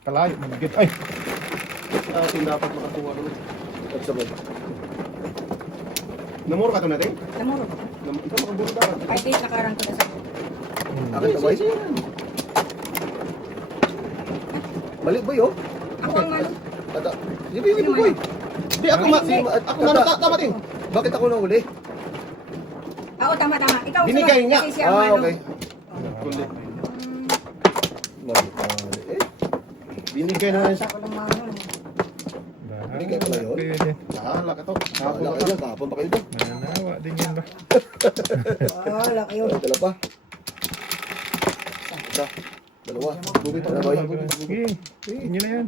Kalayo, magigit. Ay! Ating dapat makakuha doon. Nagsabay. Namuro ka to natin? Namuro ko. Ikaw makaburo dapat. 5 days nakarang ko na sa... Akin sabay. Balik boy oh. Ako ang ano? Tata. Hindi boy. Hindi, ako nga tama din. Bakit ako nahuli? Oo, tama. Ikaw Binigay nga. Kasi siya ang ano. Okay. Kulit. Eh, Binigay na siya. Ako lang mga Binigay pala yun? Pwede. Kahala ka to. Kapon pa kayo, kapon pa kayo doon. Mananawa din yun ba? Wala kayo. Ay, dala pa. Isa. Dalawa. Bubi pa na boy. Sige. Inyo na yan.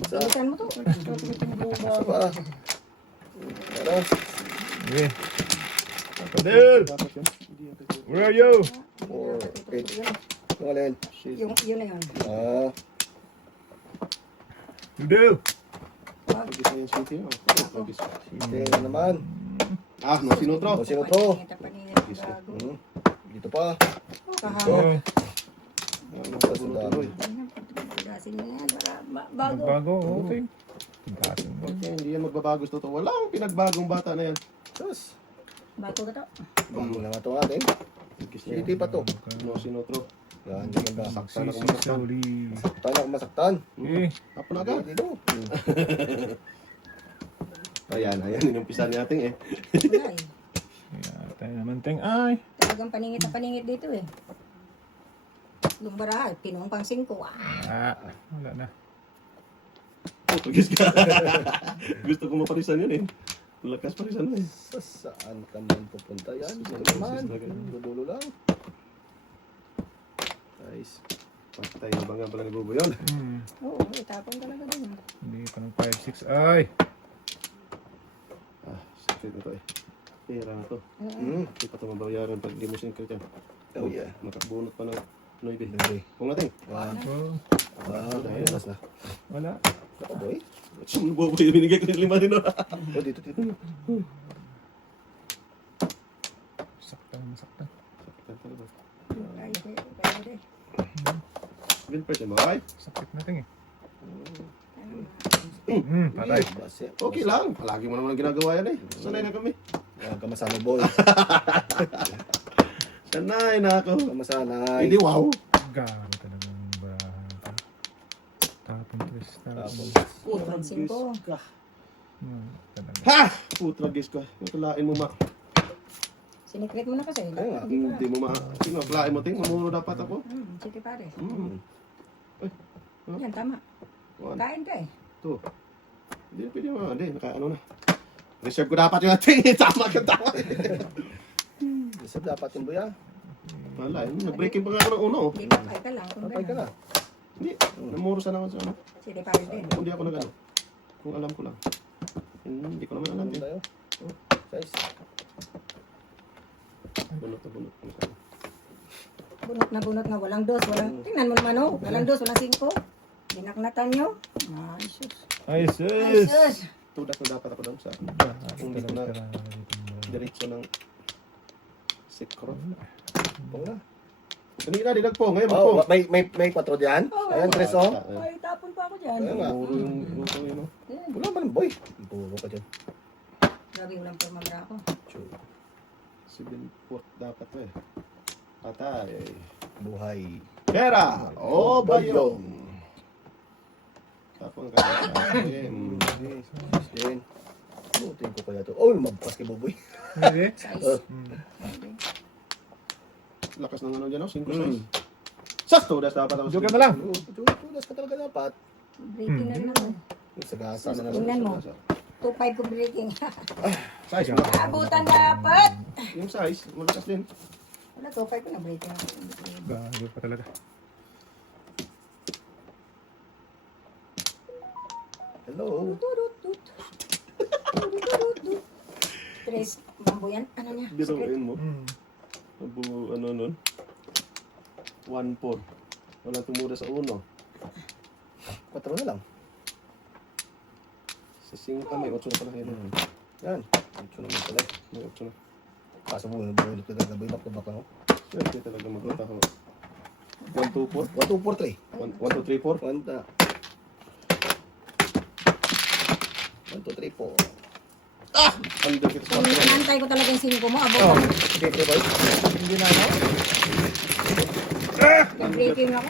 Isa. Bilisan mo to. Isa pa. Tara. Sige. Padel! Where are you? 4, 8. Yung alin? Yun na yun. Ah. Padel! Pagis na yung city. Sige na naman. No sinutro. O, sino to? Paningit. Dito pa. Kahapon. Oh, Tuloy. Gasin na yan. Bago. bago. Okay. Tigasin mo. Okay, hindi yan magbabago to. Walang pinagbagong bata na yan. Sus. Bago ka to. Bago na nga ito atin. City pa to. No sinutro. Yan, hindi ganda. Saktan ako Sisi, masaktan. sorry. Saktan ako masaktan. Eh, Apo na agad. Dito. Ayan, inumpisan natin eh. Wala eh. kaya tayo naman teng. Ay! Talagang paningit na paningit dito eh. Yung baraha, pinong pang 5. Wala na. Pagis ka. Gusto ko maparisan yun eh. Lakas parisan mo eh. Saan ka man pupunta yan? Dito naman. Dulo lang. Nice. Patay na banga pala ni Bubo yun. Oo, itapon talaga din. Hindi pa ng 5-6. Ay! Sakit na to eh. Pera na to. Hindi pa ito mabayaran pag di mo sinkrit yan. Oh yeah. Makabunot pa ng 9. Libre. Kung natin. Wow. Oh, Dahil mas na. wala. Ako boy. Bubo yung binigay ko yung 5 din. Oh, dito. Saktan. Sakit talaga. Ay, pwede. Bill person mo, ay? Sakit natin eh. Ano? Patay. Base. Okay lang. Palagi mo naman ang ginagawa yan eh. Sanay na kami. Huwag ka masama boy. Sanay na ako. Huwag ka masanay. Hindi wow. Gago talaga yung barahan. Tapon tres. Tapon. Putang 5. Ka. Talaga. Ha! Putragis ka. Matulain mo ma. Sinikret mo na kasi. Kaya nga. Hindi mo ma. Matulain mo ting. Mamuro dapat ako. Sige pare. Ay. Yan, tama. One, Kain ka eh. two. Hindi pwede mo. Hindi. Ano na. Reserve ko dapat yung ating. Tama ka tama. Isa dapat yung buya. Wala. Nag-breaking pa nga ako ng uno. Hindi papay ka lang. Kung Papay ka na. Hindi. Namuro sana ako sa ano. Sige pare din. Hindi ako nag-ano. Kung alam ko lang. Hindi ko naman alam Ano eh. tayo? Size. Bunot na bunot. Bunot na walang dos. Tingnan mo naman oh. Walang dos, walang 5. Dinaknatan nyo. Ay, sus. Ay, Ay, sis! sus. Tudak na dapat ako doon sa Kung Hindi ko na- diretso ng sikro. Pong na. Kanina dinag po. Ngayon Oh, po. may 4 diyan. Ayan, 3 oh. Ay, tapon pa ako dyan. Kaya nga. Namuro yung luto yun. No? Yan. Wala man boy. Puro ka dyan. Grabe, walang pamamra ako. 7 port dapat to eh. Patay. Buhay. Pera! O bayong! Tapon ka. Ayun. Then, butin ko kaya to. Oh, magpas kay Boboy. Hindi. Size. Lakas ng ano dyan, no? 5 size. Sakto, das dapat ako. Joke na lang. Tulas ka talaga dapat. Breaking na rin ako. Yung sagasa na naman. Tingnan mo. 2.5 ko breaking. Size, malakas. Abutan dapat. Yung size, malakas din. Wala, 2.5 ko na breaking. Gago pa talaga. Hello. Tututut. Tututut. Tres, bambo yan. Ano niya? Biruin mo. Ano nun? 1-4. Wala tumura sa 1. 4 na lang. Sa 5 may 8 na pala yun. Yan. Ito naman pala. May 8 na. Kaso mo, bulit ka gagabay back to back ako. Swerte talaga magkataho. 1-2-4. 1, 2, 4, 3. 1-2-3-4. 1, 1, 2, 3, 4. Under kita sa Kung kwarto. inaantay ko talaga yung 5 mo, abot Oh, ako. Okay, okay, boy. hindi na ako. Nag-breaking ako.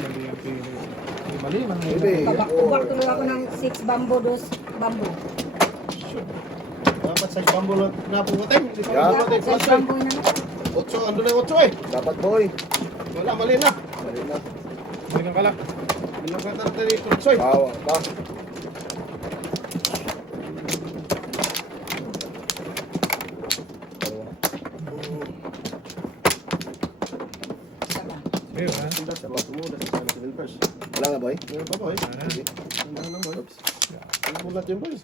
Mali ang pili. Mali, mali. Baby. Babak tuloy ako ng 6 bamboo, 2 bamboo. Dapat sa bamboo na po natin. Hindi pa Yeah. natin Dapat plus 6 bamboo na lang. 8, ando na yung 8 eh. Dapat, boy. Wala, mali na. Mali na. Mali kang kalak. Bilang ka natin yung Trotsoy. Bawa pa. Isa ba? Eh, wala. Dapat tumudas sa civil first. Wala nga, boy. Meron pa boy. Sige. Ano na boy? Ano bulat yun boy?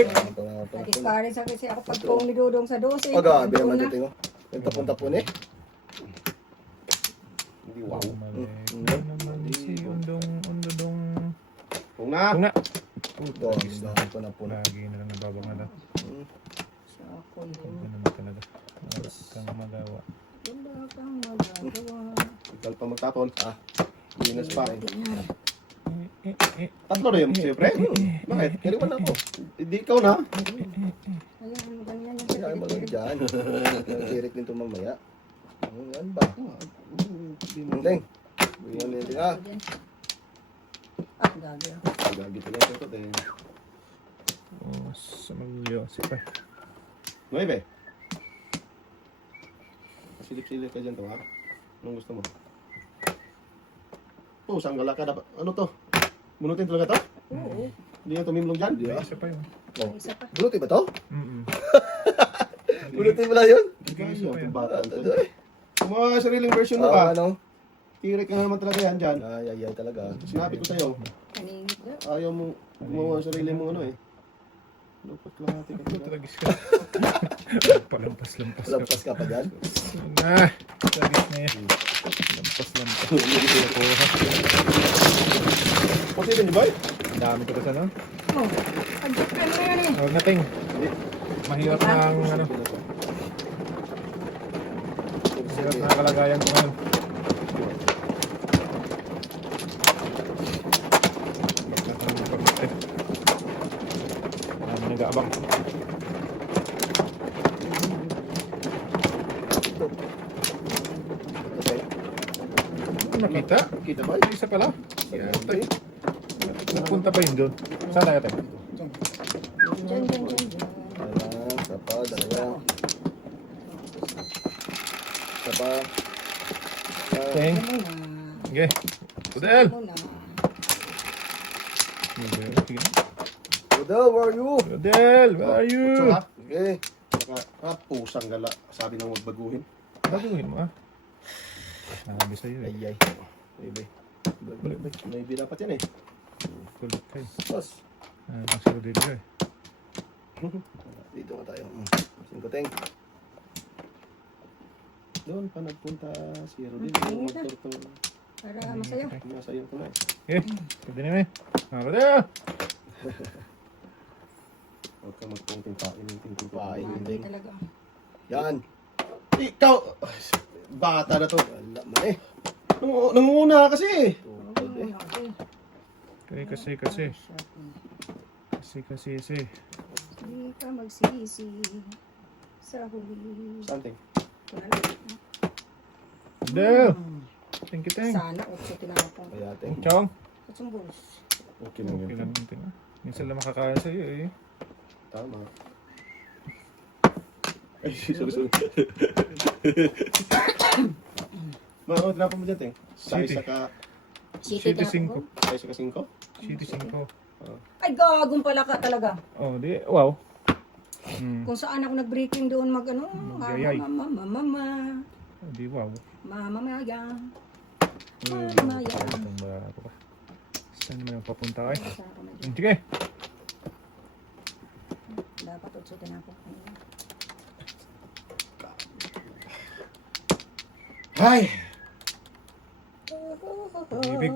Na-discourage ako kasi ako pagkong ni Dudong sa 12. Pag-aabi Nandun naman na. dito yung tapon-tapon eh. Hindi wow. Mali. Wala naman si Undong. Kung na. Kung nga. Ito, ang dami ko na po na. Lagi na lang nababangala. Sa ako yun. Huwag ka naman talaga. Wala kang magawa. Wala kang magagawa. Ikaw pa magtapon. Linas pa. Tingnan. Tatlo rin, siyempre. Bakit? Kailangan na ako. Hindi ikaw na. Ayan, ganyan yung Kaya mo lang dyan. Nag-direct din ito mamaya. Ano ba? Teng. Bigyan mo din ah. Gagi. Gagito lang ito. Oh, sa magyo. Sipa. 9. Silip-silip ka dyan to ha. Anong gusto mo? Oh, sanggala ka dapat. Ano to? Bunutin talaga to? Oo. Hindi yan tumimlong dyan? May isa pa yun. Oh. Isa pa. Bulutin ba to? Mm-mm. Bulutin mo lang yun? Gayo, itong bata ito. Ito eh. Kung mga sariling version mo ba? Ano? Tirik ka naman talaga yan dyan. Ay, talaga. Sinabi ko sa'yo, Kaningit na. ayaw mo gumawa ng sarili mo ano eh. Lupat lang natin ka talaga. Talagis ka. Palampas-lampas ka. Lampas ka pa dyan? Ah, talagis na yan. Lampas-lampas. Pati din, boy? Ang dami ko sa ano. Oh, adjust ka na yan eh. Huwag nating. Mahirap na ang ano. Mahirap na ang kalagayan ko ngayon. Marami nag-aabang. Okay. Nakita? Kita ba? Isa pala. Yan, tayo. Nagpunta ba yun doon? Saan tayo tayo? Diyan, diyan, diyan, diyan. Isa pa, dalawa. Isa pa. Teng. Ano na? Okay. Kudel! Ano na? Udel, where are you? Kudel! Where are you? So, ha? Okay. Pusang gala. Sabi nang huwag baguhin. Baguhin mo ah. Sabi sa'yo eh. Ay. Baby. Maybe dapat yan eh. Kulit kayo. Sos. Ang siro dito eh. Dito nga tayo. Singkoteng. Doon pa nagpunta si Rodin. Ang init na. Motor to. Para masaya. Nasa iyo ko na eh. Okay. Pwede naman eh. Kudel! Huwag ka magpunting pain. Pain. Hindi talaga. Yan. Ikaw! Bata na to. Wala man eh. Nangunguna ka kasi. Pwede. Kasi. Kasi. Hindi ka magsisi sa huli. Something. Wala lang. Kudel! Thank you, Teng. Sana 8 tinapong. Kaya teng. Chong. Katsumbos. Okay lang Okay yun. lang natin ah. Minsan lang makakaya sa'yo eh. Tama. Ay, sorry. Mga tinapon mo dyan, Teng. City. Size ka... City City tinapong. 5. Size ka 5? City 5. Ay, gagong pala ka talaga. Oh, di. Wow. Kung saan ako nag-breaking doon mag-ano. Magyayay. Mama. Di wow. Mama maya. Uy, Mama ya. itong barato ka. Saan naman yung papunta kay? Saan ako na dyan? Sige. Dapat 8 tinapong. Ay! Ibig.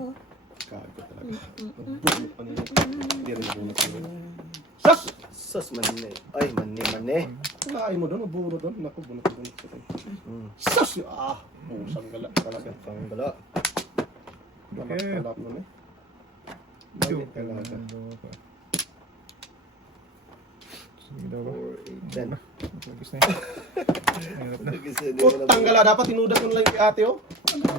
Kago talaga. Hindi rin ako natin. Sus! Sos, mani. Ay, mani. Kalain mo doon, bunot doon. Naku, bunot. Sus! Pusang gala talaga. Panggala. Kalap nun eh. Joke Bakit lang. talaga? Sige daw ba? 10. Lagis na yun. Hirap na. Putang gala, dapat tinudas mo na lang kay ate oh.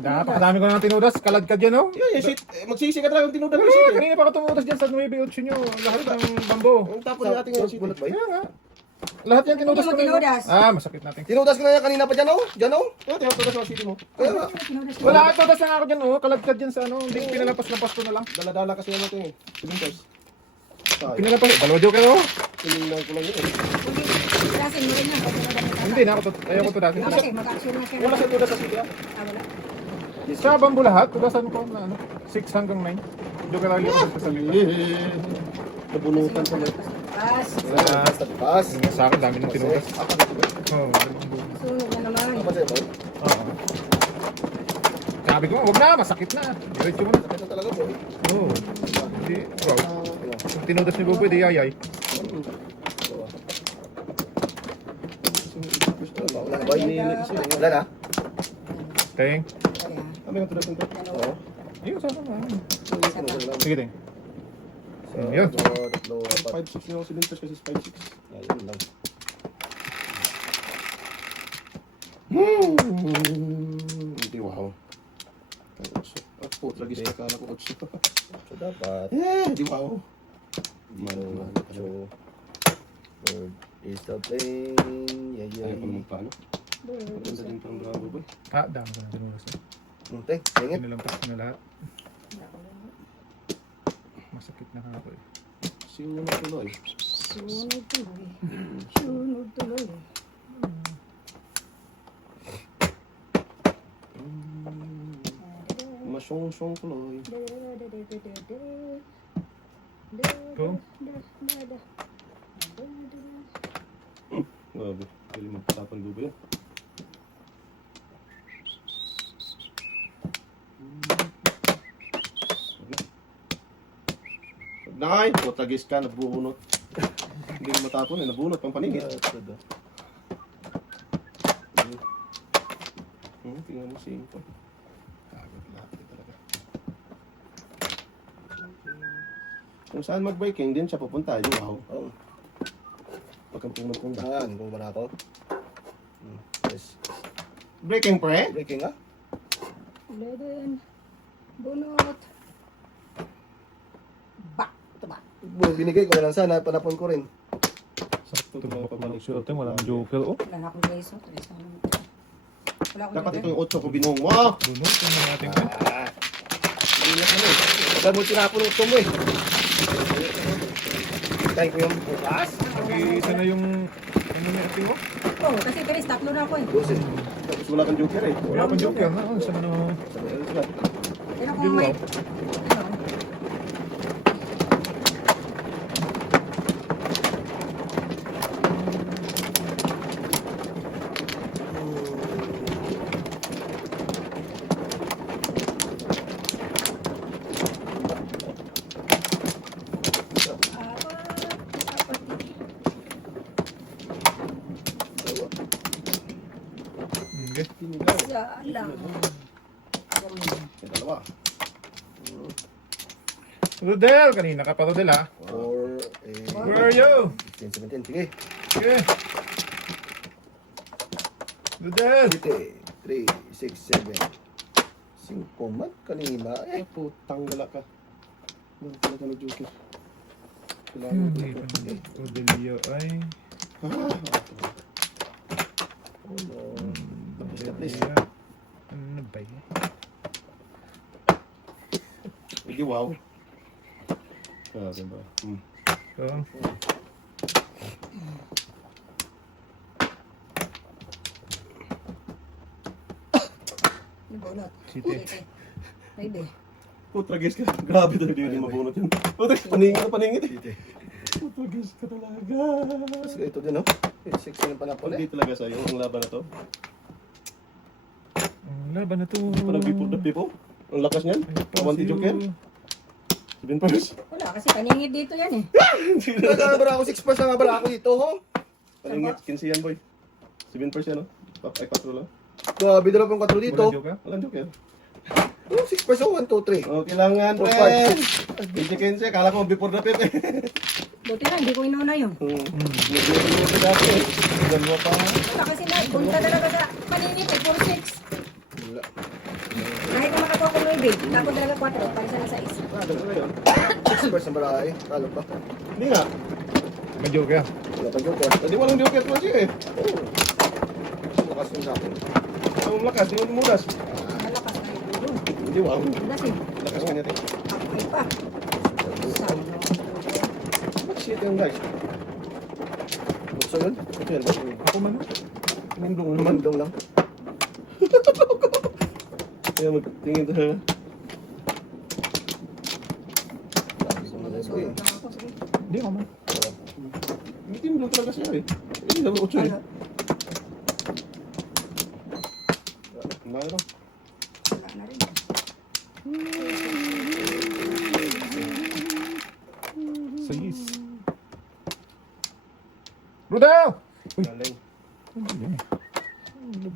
Napakadami ko nang tinudas. Kaladkad yan oh. Yun, shit. Magsisi ka talaga yung tinudas mo shit. Kanina pa ako tumudas dyan sa 9-8 nyo. Lahat ng bambo. Ang tapos yung ating shit. Bulot ba yun? Kaya nga. Lahat yan tinudas Hindi ko mo tinudas. Ah, masakit natin. Tinudas ko na yan kanina pa dyan, oh. Dyan, oh. Kaya tinudas mo shit mo. Kaya nga. Wala, tudas na nga ako dyan oh. Kaladkad dyan sa ano. Hindi pinalapas-lapas ko na lang. Dala-dala kasi ano ito eh. Silinters. Sayang. Pinalapas. Dalawa joke oh. Tinignan ko lang yun eh. Tudasin mo rin yan. Pag tinudas mo. Hindi na ako. Ayaw ko tudasin. Kasi mag-action na siya. Wala sa tudas sa city ah. Wala. Sa bambo lahat. Tudasan ko na ano. 6 hanggang 9. Joke lang yung sa salita. Nabunutan sa may. Pas. Basta taas. Sa akin, dami ng tinudas. Oo. Sunog na naman. Apa sa'yo, boy? Oo. Sabi ko, wag na, masakit na. Diretso mo na. Sakit na talaga, boy. Oo. Hindi, wow. Kung tinudas ni Buboy, di yayay. Wala na, boy. Wala na. Teng. Kami ang tudas nito. Oo. Ayun, sa akin. Wala na. Sige, Teng. Yun. Tatlo, apat. 5-6 yung silinters kasi 5-6. Ayun lang. Hindi wow. At po, tragis na kala ko 8. So, dapat. Hindi wow. So, third is the plane. Yeah, Ayaw ko yeah. magpaano. Maganda din pang bravo boy. Ah, dami ko ng tinudas. Teng, tingin. Pinalampas ko na lahat. Masakit na ako eh. Sinuno tuloy. Sunog tuloy. Sunog tuloy. Masyong-syong tuloy. Go. Grabe. Pwede magpatapan gubo yan. Nay, potagis ka, nabunot. Hindi mo matapon eh, nabunot pang paningit. Tingnan mo si Inko. Kagod lahat talaga. Kung saan mag-breaking, din siya pupunta. Yung wow. Oh, Pagkampungan kong saan? Kung ba na ako? Yes. breaking pre? Breaking, ah? 11. Bunot. Ba. Ito ba? Boy, binigay ko na lang sana. Panapon ko rin. Sakto ito mga pabalik. Sure, Teng, walang joker oh. Wala na akong reso. Wala akong Dapat ito reso. yung 8 ko binong mo. Bunot, yung natin ko. Malinis na eh. Dahil mo sinapon ng tumo eh. Tayo ko yung bukas. Isa na yung ano may ating mo? Oo, kasi Teres, tatlo na ako eh. 12. Tapos wala kang joker eh. Wala pang joker na. Sa ano? Pero kung may... Ano? Okay. Yan lang. Yung dalawa. Rodel, kanina ka pa Rodel ha. 4, Where are you? 15, 17. Sige. Okay. Rodel. 3, 6, 7. 5 man kanina. Ay, putang gala ka. Doon talaga may joker. Kailangan mo Hindi ito. pa na. Rodelio ay. Oh, no. Rodelio. Ano ba yun? Sige, wow. Ah, diba? So, Bunot. City. Pwede. Putragis ka. Grabe talaga hindi mabunot yun. Putragis, paningit na paningit. Putragis ka talaga. Tapos ito din, oh. 6 yung panapon Hindi eh. talaga sa'yo ang laban na to. ang laban na to. Parang before the people. Ang lakas niyan. Awan ti joker. 7 pairs. Wala, kasi paningid dito yan eh. Nagkabara ako 6 pairs na nga bala ako dito, ho. Palingit, 15 yan, boy. 7%, no? Ay, 4 lang. Grabe dala pang 4 dito. Walang joker? Walang joke yan. Oh, 6 peso, 1, 2, 3. Oh, kailangan, Oh, pre. Medyo 15, kala ko before the pep, eh. Buti na, hindi ko inuna yun. Medyo dati, eh. Dalawa pa. Wala kasi na, punta talaga sa paninit, 4-6. Wala. Kahit na makakuha ko 9, tapos talaga 4, para sa nasa 6. Ah, dalawa yun. 6 peso na baray. Talo pa. Hindi nga. May joker. Wala pa joker. Hindi walang joker pa siya, eh. Lakas yung sa akin. Ang lakas, di mo mudas. Malakas na yun. Hindi, wow. Budas eh. Lakas ka niya, eh. Ay pa. Sana. Ba't shit yan, guys? Bukso yun? Ito yan, boy. Ako man. Mindong naman. Mandong lang. Kaya magtingin talaga. Uy, Hindi ako man. May timblong talaga siya, eh. Hindi, dapat 8, eh. Mayroon. Wala na rin. Sayis. Rodel! Uy! Galing.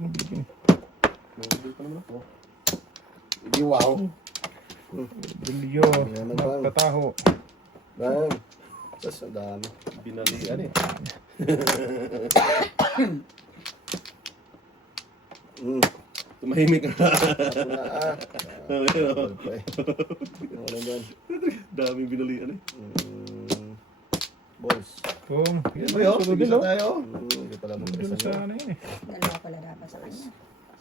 Bigyan. Nagulog pa naman ako. Hindi wow. Bilyo. Yan, bang. Magkataho. Bang. Tapos ang dami. Binalian, eh. Tumahimik ka. Ako na ah. Ayun. Ano dyan? Daming binalian, eh. Balls. Kung. Yan ba yun? Sige Rodel, oh. tayo. Hindi pala mo Doon presa sa nyo. ano yun eh. Dalawa pala dapat sa kanya.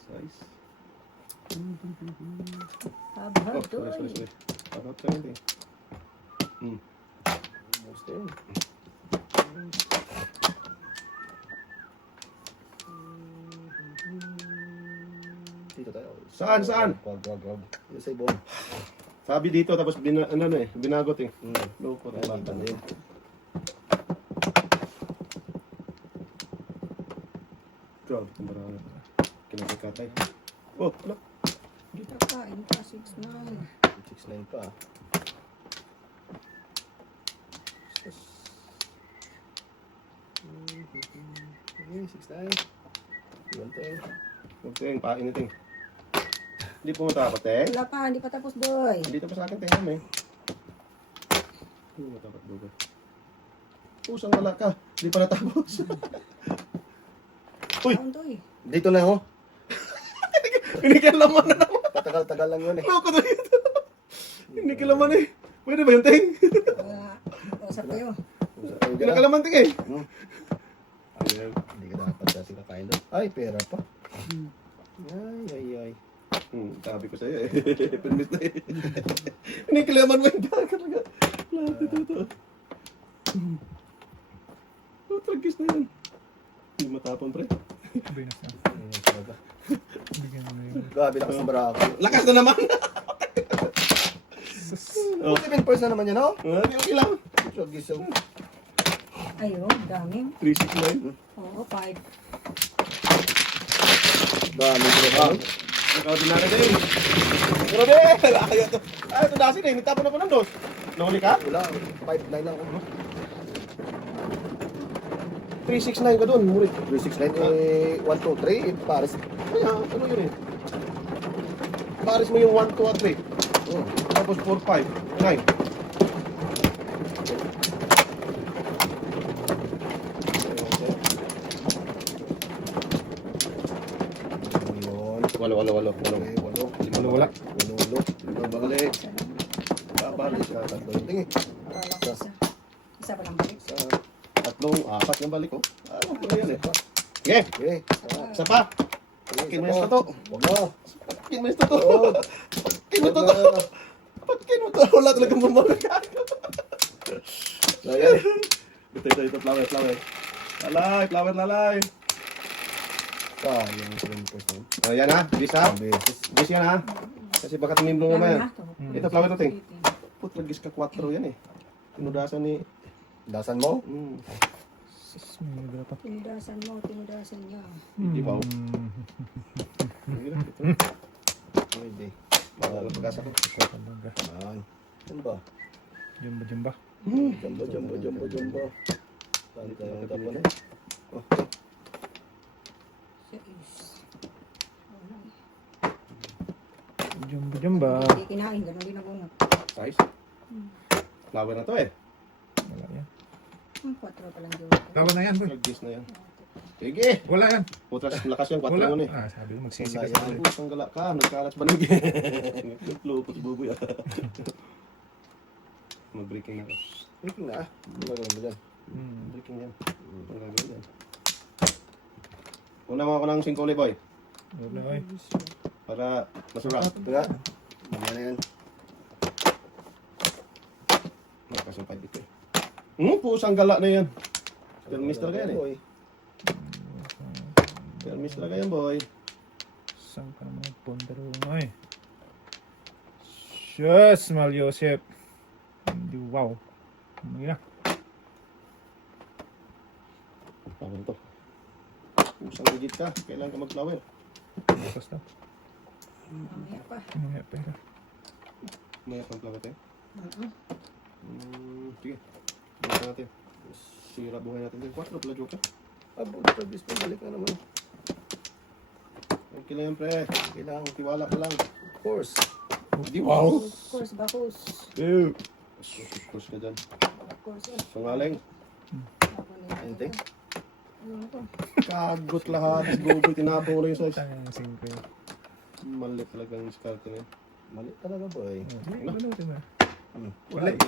Size. Habhab Oh, sorry, sorry, sorry. Harap tayo, eh. Balls din. Dito tayo. Saan, saan? Wag. Dito sa ibon. Sabi dito, tapos binagot, eh. Loko na Ayan, bata. dito din. Grabe, kumarami. Kinakikatay. Oh, ano? Dito ka, yun pa, 6-9. 6-9 pa. Okay, 6-9. Iwan tayo. Huwag tayong painitin. Hindi po matapos, eh. Wala pa, hindi pa tapos, boy. Dito pa sa akin, tingnan, eh. Hindi matapos, dogo. Pusang wala ka. Hindi pa natapos. Uy! Taon to eh. Dito na oh. Pinikilaman na naman. Patagal-tagal lang yun eh. Loko na dito. Pinikilaman, eh. Pwede ba yung ting? Usap kayo. Pinakalaman ting, eh. Ayan. Hindi ka dapat kasi kakain doon. Ay, pera pa. Ay. Sabi ko sa'yo, eh. Permis na, eh. Pinikilaman mo yung dagat talaga. Lahat ito. Oh, tragis na yan. Hindi matapon, pre. Binas na. Ayun, talaga. Bigyan mo na yun. Grabe, lakas ng barako. Lakas na naman. Oh. 7% na naman yan, oh. Okay lang. Tragis yung... Ayun, dami. 369. Oo, 5. Dami ko na. Nakaudinara din. Grabe! Ayaw to. Ayaw to dasin, eh. Nagtapon na po ng dos. Nahuli ka? Wala, 5-9 lang ako. 369 ka doon, murit. 369 eh, 1, 2, 3, pares. Kaya, ano yun, eh. Paris mo yung 1, 2, at 3. Oh. Tapos 4, 5, 9. Yun. Walo. Okay, 8. Wala. 8. Babalik. Babalik sa tatlo yung tingi. Wala ko isa. Isa pa lang balik. Sa... Tatlong, 4 yung balik, oh. Ano po na yan, eh. Okay, Okay. isa pa. Kinmes na to. Huwag na. Kinmes na to. Oo. Kinmes na to. Ba't kinmes na to? Wala talagang mamamagay. Ayan. Ito, flower. Lalay. Sayang 7%. O, yan ha, bis ha. Beses. Bis yan ha. Kasi baka tumimblong naman. Lalo na to. Ito, flower to, ting. Put, lagis ka 4 yan, eh. Tinudasan ni... Dasan mo? Sus, may nagdala pa. Tinudasan mo, tinudasan niya. Hindi ba? Hmm. Pwede. Pagkas ako. Talaga. Ayan. Ano ba? Jumba. Jumbo. Saan tayo tapon eh? Okay. Jumba. Hindi kinain, ganun din nabunot. Size. Flower na to eh. Wala yan. 4 pa lang yun. Kawa na yan, boy. Nag-gis na yan. Sige! Wala yan. Putras, lakas yan. 4 Wala. mo na eh. Ah, sabi mo, magsisi Wala ka yan. sa ulit. Pusang gala ka. Nagkalat ba nag Nagplupot buboy ah. Mag-breaking ako. Breaking na. Ano gagawin mo dyan? Breaking yan. Ang gagawin yan. Una mo ako ng 5 boy. Wala, boy. Para masarap. Ito nga. Mamaya na yan. Malakas yung 5 ito eh. Pusang gala na yan. Permis talaga yan eh. Boy. Permis talaga yan boy. Saan ka naman nagpundaro mo eh? Shush, Mal Yosef. Hindi, wow. Hindi na. Flower to. Pusang legit ka. Kailangan ka mag-flower. Bakas na. Mamaya pa. Mamaya pera. May pang flower tayo. Oo. Sige. Buhay natin. Sira buhay natin din. 4 pala joke ka. Abo, pag-bis pa. Balik na naman. Okay lang yan pre. Kailangan. Tiwala ka lang. Of course. Di wow. Of course, bakos. Ew. Push ka dyan. Of course, Sangaling. Ako na yun. Ente. Ano to? Kagot lahat. Goboy tinapon ko na yung size. Tayang 5 yun. Mali talagang discard na yan. Mali talaga, boy. Balutin na. Ano?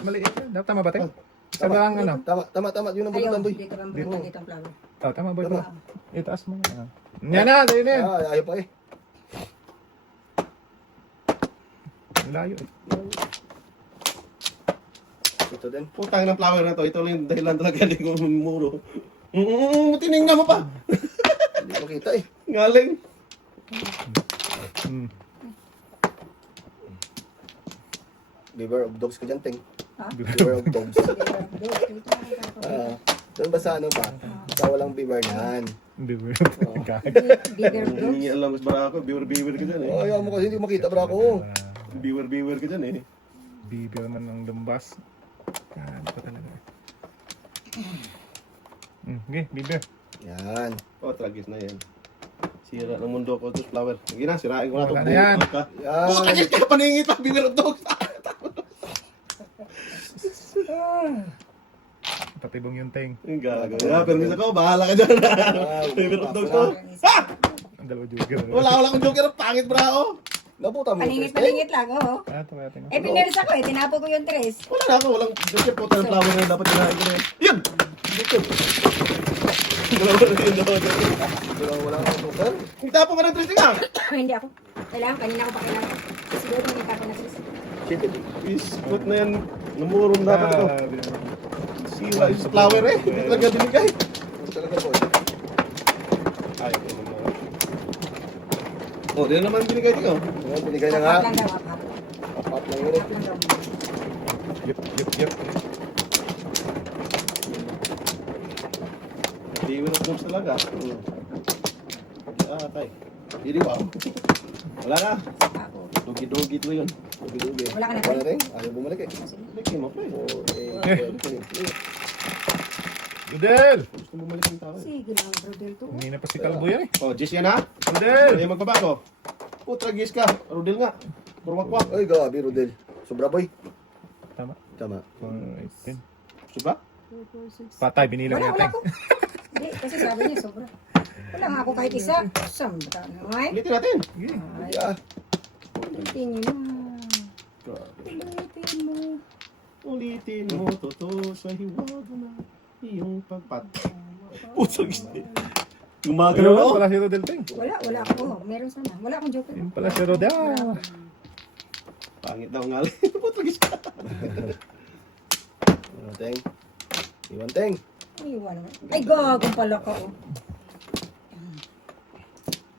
Maliit yan. Dapat tama ba tayo? Isa lang ano? Tama. Yun ang Ayaw, bulutan, boy. hindi ka bang bulutan dito ang flower. Oh, tama boy. Tama. Itaas mo na. Yan na, tayo na yan. Ayaw pa eh. Layo eh. Ito din. Putang ng flower na to. Ito lang yung dahilan talaga hindi ko mumuro. Tinignan mo pa. Hindi makita eh. Ngaling. Hmm. Beware of dogs ka dyan, Teng. Ha? Beware of dogs. Bigger Doon ba sa ano ba? Sa walang beware yan. Beware. Gag. blocks. Hindi alam mas bara ako. Beware ka dyan eh. Oh, ayaw mo kasi hindi makita, bra ko. Beware ka dyan eh. Bibir man ng lumbas. Ano pa talaga. Okay, bibir. Yan. Oh, tragis na yan. Sira ng mundo ko to flower. Sige na, sirain ko na to. Wala na yan. Yan. Oh, tragis ka! Paningit pa! Beware of dogs! Patibong yung teng. Ang gago. Permis ako. Bahala ka dyan. Beware of dogs to. Ang dalawa joker. Wala akong joker. Pangit bra ako. Naputa mo yung Palingit lang, oo. Ah, ito kaya tingnan. Eh, pinalis ako eh. Tinapo ko yung tres. Wala na ako. Walang joker po ng flower na dapat dinahin ko na yan. Yun! Wala akong joker. Itapo ka ng tristing ah! Hindi ako. Kailangan, kanina ko pa kailangan. Siguro hindi pa ako nagsis. Shit. Iskot na yan. Namurong dapat ito. Sira yung sa flower eh. Hindi talaga binigay. Ito talaga, boy. Ayaw ko naman. Oh, di na naman binigay ito. Yan, binigay na nga. Apat lang daw, apat. Apat lang yun eh. Apat lang daw. Yep. Beware of dogs talaga. Ah, tay. Hindi ba? Wala na. Ako. Dogi-dogi ito yun. Dugi-dugi. Wala ka na, Wala rin. Ayaw bumalik eh. Bigay mo pa eh. Udel! Gusto mo bumalik yung tao eh. Sige lang, bro, dito. Hindi na pa si Kalbo yan eh. Oh, Jess yan ha? Udel! Ayaw magbabago. Putra, Jess ka. Rodel nga. Purwakwak. Ay, gabi, Rodel. Sobra, boy. Tama. Tama. Alright, 10. Subra? Patay, binilang Wala, yung wala teng. ko. Hindi, kasi sabi niya, sobra. Wala nga ako kahit isa. Sambra naman. Ulitin natin. Yeah. Ulitin niyo na. Grabe. Ulitin mo. Ulitin mo, totoo sa hiwago na iyong pagpat. Putra, Jess. Gumagano Wala ako. pala si Rodel teng. Wala ako. Meron sana. Wala akong joker. Yun pala si Rodel. Pangit daw nga. Putra, Jess ka. Ano, Teng? Iwan, Teng. Iwan naman. Ay, gagong pala ka. Oh.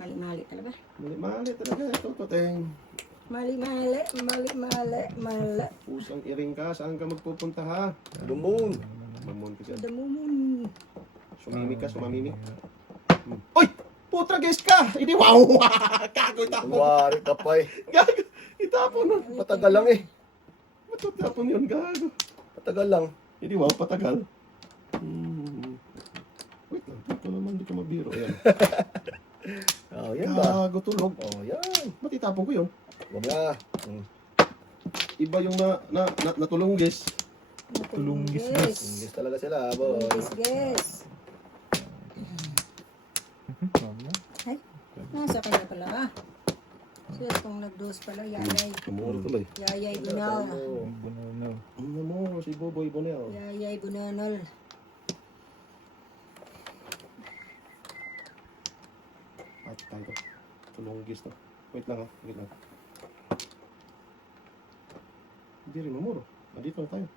Mali-mali talaga. Mali talaga ito, Toteng. Mali-mali. Pusang iring ka. Saan ka magpupunta ha? Lumon. Mamon ka dyan. Damumon. Sumimik ka, sumamimik. Uy! Putra, guys ka! Hindi, wow! Kago, itapon. Wari ka pa eh. Gago, itapon nun. Patagal lang eh. Ba't itapon yun, gago? Patagal lang. Hindi, wow, patagal. Wait lang. Ito naman, hindi ka mabiro. Ayan. Oh, yan ba? Gago tulog. Oh, yan. Ba't itapon ko yun? Huwag na. Iba yung natulunggis. Tulunggis, English talaga sila, boy. Guys. Ay, nasa kanya pala ah. Sir, kung nag-dose pala, yayay. Kamuro tuloy. Yayay bunal. Banana. Ano mo, si Boboy Bonel. Yayay bunanol. At tayo to. Tulunggis to. Wait lang ha. Wait lang. Hindi rin mamuro. Nandito na tayo.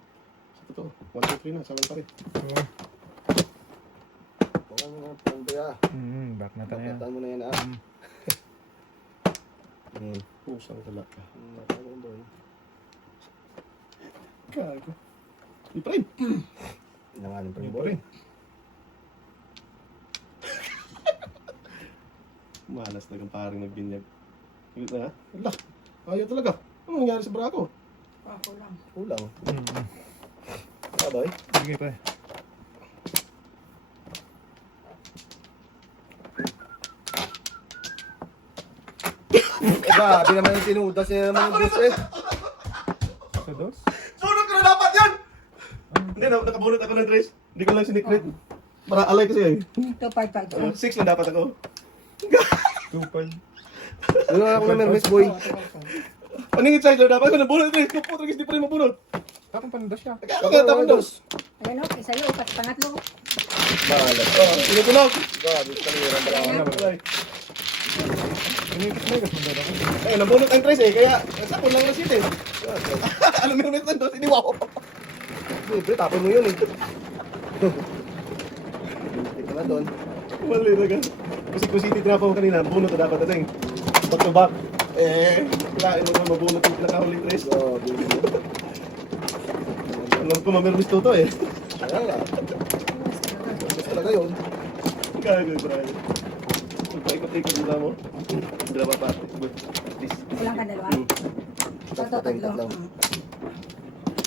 Sa totoo. 1, 2, 3 na. Salang pa rin. Huwag mo na, Pambuya. Back na tayo. Bakatan mo na yan, ah. Pusang gala ka. Bakatan mo, boy. Gago. Di pa rin. Nanganin pa rin, Yun boy. pa rin. Malas na kang paring nagbinyag. Higit na ha? Ala. Ayaw talaga. Ano nangyari sa bra ko? Ako lang. Kulang. Ah, boy. Sige pa. Grabe naman yung tinudas niya naman yung juice, eh. Sa dos? Sunod ka na dapat yan! Hindi na, nakabunot ako ng dress. Hindi ko lang sinikret. Para alay kasi eh. 255. 6 lang dapat ako. 2.5. Ano nga ako naman, Miss Boy? Paningit size lang dapat. Ako nabunot dress. Kapot rin di pa rin mabunot. Tapos pandas siya. Ako nga tapon dos. Ayan o, isa yun, pangatlo. Bahala. Pinutunog. Grabe, kaliran ba lang? Inigas mo dala ko. Eh, nabunot ang dress eh. Kaya, sapon lang na siya eh. Alam mo yung next dos, hindi wow. Siyempre, tapon mo yun, eh. Ito na doon. Mali na ka. Kasi kusiti tinapa ko kanina, bunot na dapat natin. Back to back. Eh, kailangan mo na mabunot yung pinakahuling dress. Grabe. Alam ko mamirmis to eh. Kaya nga. Gusto talaga yun. Kaya ko yung Pagpaikot-ikot mo mo. Dalawa pa. At least. Kulang ka dalawa. Tatlo, tatlo.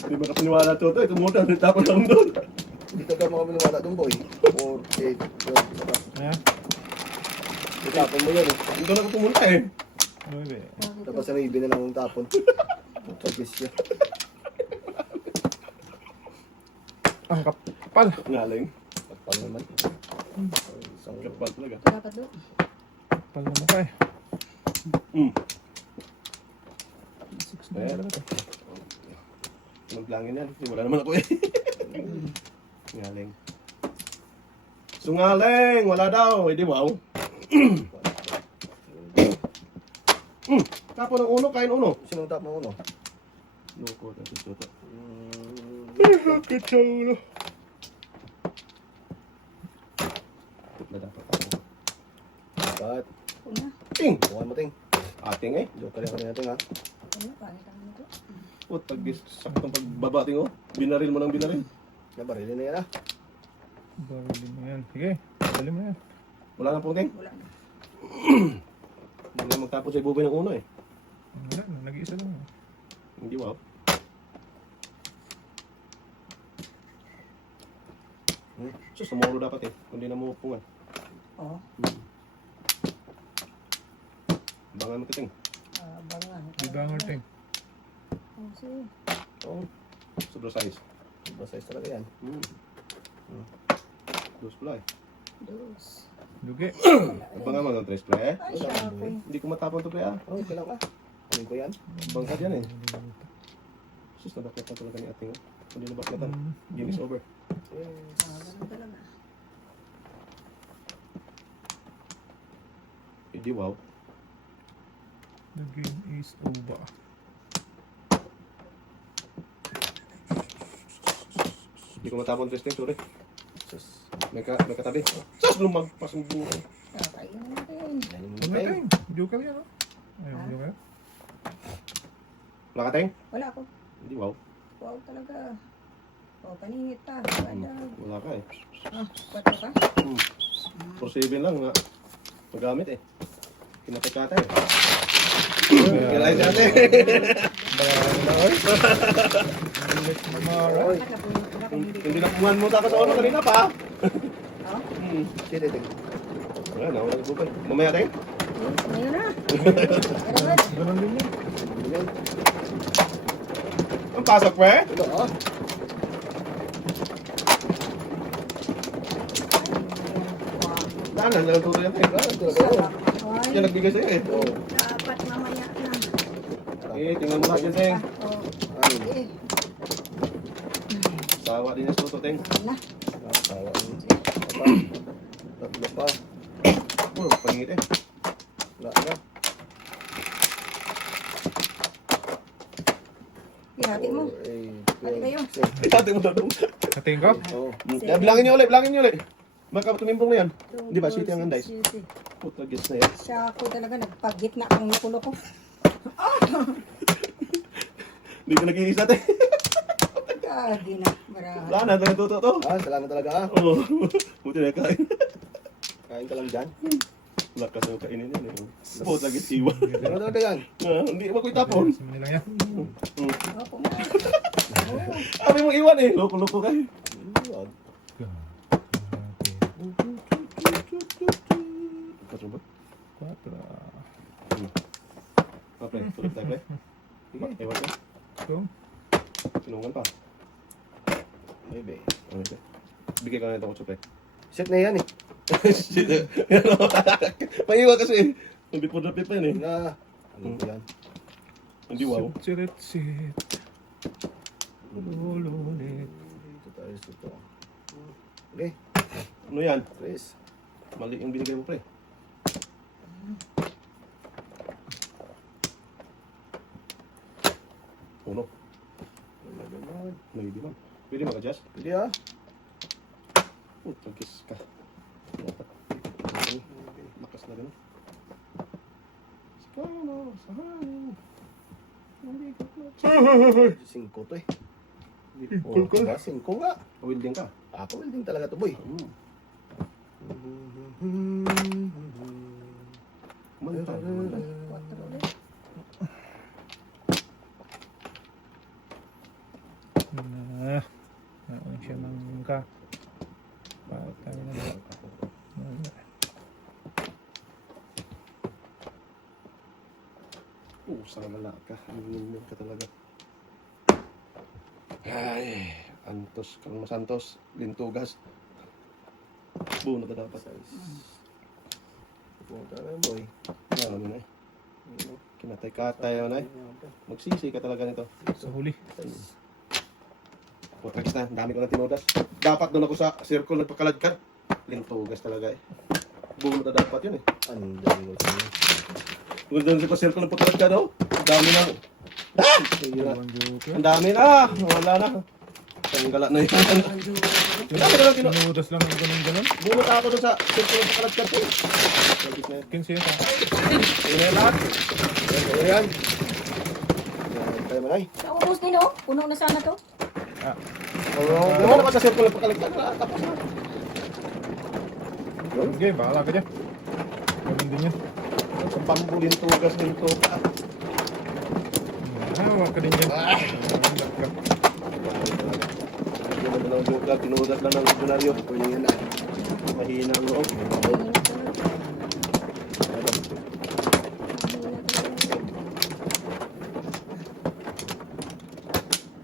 Hindi makapaniwala to. Tumutan. Tapos lang doon. Hindi ka mga maniwala doon, boy. 4, 8, 12, saka. Ayan. Itapon mo yun, eh. Doon ako pumunta eh. Nuebe. Tapos sa ibi na lang yung tapon. Pagkis yun. Ang kapal. Ngaling. Kapal naman. Isang Kapal talaga. Dapat doon. Kapal na mukha eh. 6 na talaga to. Maglangin yan. Hindi wala naman ako eh. Ngaling. Sungaling! Wala daw. Eh di wow. Tapo ng uno, kain uno. Sinong tap mo uno? Loko na susuto. Sakit sa ulo. Na dapat ako. Ba't? Una. Ting! Bukan mo, Ting. Ating eh. Joke ka rin kanina, Ting, ha? Una, pangit ang nito. Put, pag saktong pagbabating oh. Binaril mo ng binaril. Nabarilin na yan, ha? Barilin mo yan. Sige. Dali mo yan. Wala nang pong ting. Wala na. Hindi na magtapos sa ibuboy ng uno eh. Wala na. Nag-iisa lang. Hindi wow. So, sumuro dapat eh. Kundi na mupungan. Oo. Bangan mo titing. Bangan. Di ba ang ting? Oh, sige. Oo. Sobra size. Iba size talaga yan. Dos pula eh. Dos. Dugi. Bangan mo ng tres pula eh. Ay, siya ako. Hindi ko matapon to pre ah. Oh, okay lang, ah. Ano ko yan? Bangkad yan eh. Sus, nabaklat na talaga ni ating oh. Kundi nabaklatan. Game is over. Ganun talaga. Hindi wow. The game is over. Hindi ko matapon tres ting, sorry. Sus. May katabi. Sus, lumagpas ang buo. Okay na natin. Ano mo Ano na, Ting? ting? Joker yan, oh. Ayaw, joker. Wala ka ting? Wala ako. Hindi wow. Wow talaga. Oh, paningit pa. Wala. Wala ka eh. Ah, 4 ka? 4-7 lang nga. Magamit eh. Kinapatata eh. Kailangan siya ate. Bayaran na, oy. Ulit na mara. Oy. At napunin ko na kung hindi ko. Hindi nakuhan mo taka sa ulo kanina pa. Oh? Sige, Teng. Wala na, wala nagbukan. Mamaya tayo. Ngayon na. Karaman. Ganun din yun. Yan. Ang pasok, pre. Ito, ah. Tanan, lang tuloy yan, eh. Ay, Yan nagbigay sa'yo, eh. Oh. dapat mamaya na. Eh, tingnan mo lahat yan, Teng. Oh, Ano? eh. Sawa din yung suto, Teng. Na. Tawa. Tatlo pa. Oh, pangit, eh. Wala na. Ihati mo. 4, 8, Hati kayo. 12, Ate mo na daw. Hatiin ko? Oh. Bilangin niyo ulit, bilangin niyo ulit. Baka tumimbong na yan. Di ba, city ang andays? Puta, guess na yan. Siya ako talaga nagpagitna ang nakulo ko. Hindi ka nag-iisa, Teng. Gagi na. Mara. Wala na, natuto to. Ah, salamat talaga ah. Oo. Buti na kain. Kain ka lang dyan. Wala ka sa kainin yan, eh. Puta, lagi siwa. Ano talaga yan? Hindi mo ko itapon. Sumili lang yan. Opo mo. Sabi mo iwan, eh. Loko-loko kayo. Wag. Katro ba? 4. Pre, tulog tayo, pre. Ewan ka. Ito. Tinungan pa. Maybe. Ano ito? Bigay ka na ito ko, pre. Set na yan eh. Shit. Paiwa kasi. Hindi po napit pa yan, eh. Na. Ano yan? Hindi wow. Sit. Lululit. Dito tayo dito. Okay. Ano yan? Chris. Mali yung binigay mo, pre. Uno. May di ba? Pwede mag-adjust? Pwede ah. Tagkis ka. Lakas na gano'n. Sakano, sahano. Hindi ka na. 5 to eh. Cool. Diba? 5 nga. Welding ka. Ako welding talaga to boy. Manta. Quatro ulit. Na. Naon siya ng ka. Patay na. Sana wala ka. Aminim ka talaga. Ay, Antos, Kalma Santos, Lintugas. Buo na dapat. Punta na boy. Ano na eh. Kinatay-katay na eh. Magsisi ka talaga nito. Sa huli. Putragis na, ang dami ko na tinodas. Dapat doon ako sa circle nagpakaladkad. Lintugas talaga eh. Buo na dapat yun eh. Ang dami mo siya. Kung doon sa circle nagpakaladkad oh. Ang dami na. Ah! Dalawang joker. Ang dami na. Wala na. Tanggala na yun. Ang dami na lang tinodas. Tinudas lang ako ng ganun. Bunot ako doon sa circle nagpakaladkad eh. Talgit na yun. 15 yun. Ayun na yun lahat. Ano yan? Tayo manay. Sa ubos din oh. Puno na sana to. Naman ako sa circle nagpakaladkad. Tapos na. Okay, bahala ka dyan. Ganun din yan. Sa bambu lintugas lintugas. Hawak ka din yan. Hindi na dalawang joke lang, tinudas lang ng ordinaryo. Pwede yan na. Mahina ang loob.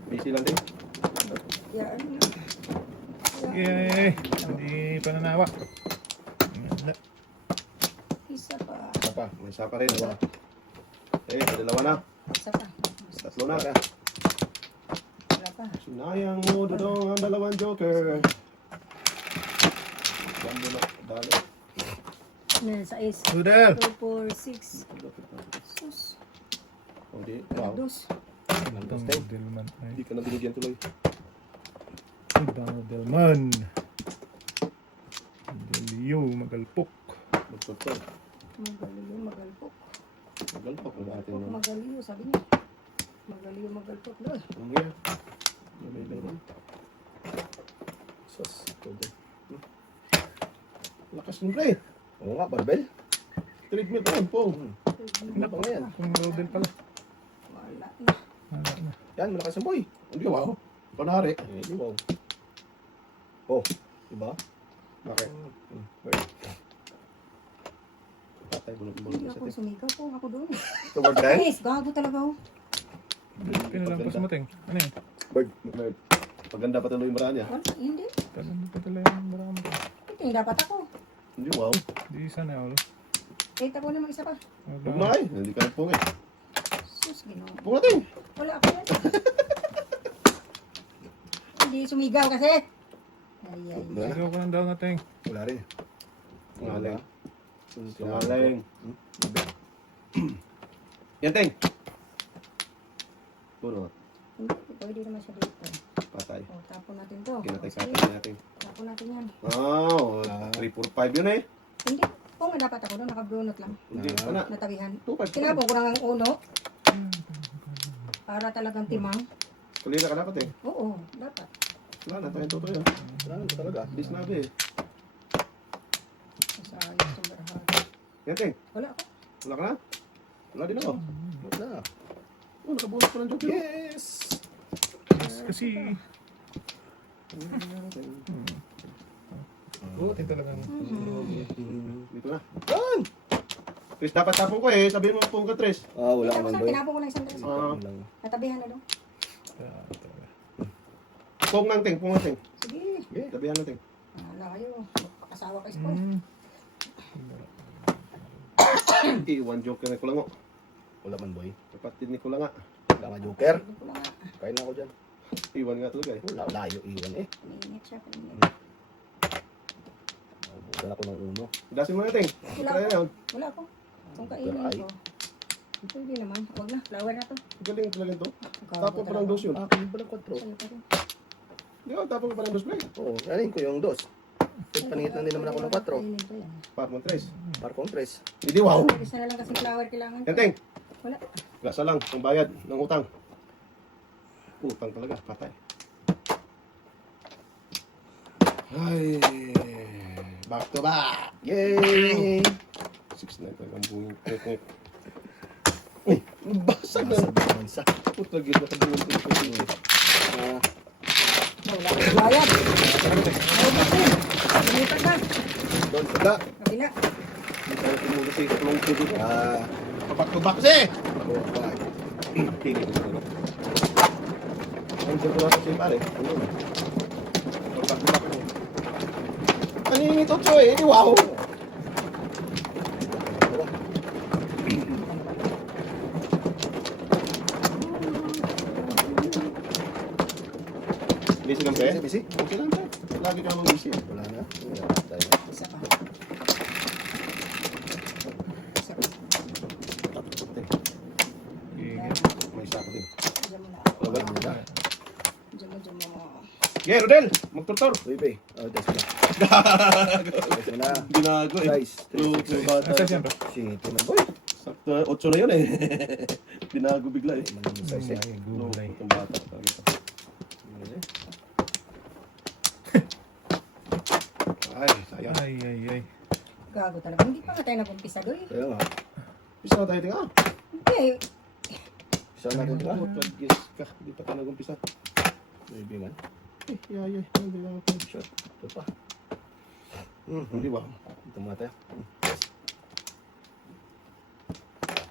Busy lang din. Yan. Yay! Hindi pananawa. Wala. Isa pa. Apa, may isa pa rin. Dalawa. Dalawa na. Isa pa. Tatlo na. Wala pa. Sinayang mo dodong ang dalawang joker. Yan mo na. Dali. Sa is. Udel! 2, 4, 6. Sus. Hindi. Wow. Dos. Itong Delman. Ay, Hindi ka na binigyan tuloy. Delman. Delio, magalpok. Magpapal. Magaliyo, magalpok. Magalpak na natin. No? Magaliyo, sabi niya. Magaliyo, magalpok. Doon. Ang yan. May dalawang. Sus. Pwede. Lakas ng play. Oo nga, barbell. Treadmill pa yun po. Ano pa nga yan? Kung Rodel pala. Wala na. Wala na. Yan, malakas ang boy. Hindi wow. Panari. Hindi wow. Oh, diba? Bakit? Patay, bulong-bulong Hindi sa ako tin. sumigaw po. Ako doon. Toward ka? Yes, gago talaga ako. Pinalampas mo, Teng. Ano yun? Bird. Paganda pa tuloy yung maraan niya. Wala, hindi. Talang pa talaga yung marami. Ito yung dapat ako. Hindi, wow. Di sana ulo. Kahit ako naman isa pa. Huwag na kayo. Hindi ka nagpungit. Sus, ginoo. Pung natin. Wala ako yan. Hindi sumigaw kasi. Ay. Sigaw ko lang daw na, Teng. Wala rin. Singaling. Singaling. Yan, Teng. Puro. Hindi, pwede naman siya dito. Patay. O, tapon natin to. Kinatay-katay natin. Tapon natin yan. Oh, 3, 4, 5 yun eh. Hindi. Kung nga dapat ako doon, nakabrunot lang. Hindi pa na. Natabihan. 2, 5. Tinapon ko lang ang uno. Para talagang timang. Kulina ka dapat eh. Oo, dapat. Wala na, tayong tutoy ah. Wala rin talaga. Bis na ba eh. Sa ayos itong barahag. Yan, Teng. Wala ako. Wala ka na? Wala din ako. Wala. Oh, nakabunot pa ng joke. Yes! Kasi... Buti talaga. Dito na. Yan! Chris, dapat tapon ko eh. Sabihin mo pong ka, Tres. Ah, wala ka Tinapon man, ko, boy. tinapon ko lang isang dalawa. Ah, Lang. Natabihan na doon. pong ng Teng, pong ng Teng. Sige. Sabihan ng Teng. Wala kayo. Pakasawa kayo sa Iwan joke na kulango. Wala man, boy. Kapatid ni kulanga. Wala ka, Joker. Hindi ko lang nga. Kain na ako dyan. Iwan nga talaga eh. Wala, layo iwan eh. Piniinit siya. Piniinit. Naubusan ako ng uno. Dasin mo na, Teng. Wala Try na yun. Wala ako. Kung kainin Ay. ko. Pwede naman. Huwag na. Flower na to. Galing talaga to. Gago Tapon pa ng talaga. dos yun. Ah, kaya pala 4. Sa'yo pa rin. Di ba, tapon ka pa ng dos play. Oo, yanin ko yung 2. Paningit lang din naman ako ng 4. Kainin ko yan. Parmon Tres. Parkong 3. Hindi, wow. Isa na lang kasi flower kailangan ko. Yan, Teng. Wala. Gasa lang, ang bayad ng utang. Utang talaga, patay. Ay, back to back. Yay! 6 na talagang buong kwek-kwek. Uy, basag na. Nasa bansa. Puta, gila ka doon. Ah, Wala. Bayad. Lumipat na. doon, wala. Kabila. Hindi tayo tumulong sa itlong ko dito. Ah, Back to back kasi. ako, bye. Tingin ko siguro. Ang dyan ko lang kasi pare. Ano na? Back to back. Ano yung ito, Choy? Wow! Busy lang, pre? Busy? Okay lang, pre. Lagi ka namang busy. Wala na. Wala tayo. Isa pa. Isa pa. May isa pa din. Diyan mo na. Wala Wala na. Diyan mo. Okay, Rodel! Magtutor! Uy, be. Oh, test mo na. Test mo na. Ginago eh. Guys, Bata. Asa siyempre? Shit, man, boy. Sakto, 8 na yun eh. Binago bigla eh. Malamang size eh. No, Gulay. itong bata talaga. Ay, sayang. Ay. Gago talaga. Hindi pa nga tayo nag-umpisa doon. Kaya nga. Bisa na tayo tinga. Hindi. Isa natin ito. Huwag kag-guess ka. Hindi pa tayo nag-umpisa. Maybe man. Yay. Hindi lang ako. Shot. Ito pa. Hindi ba? Ito muna tayo.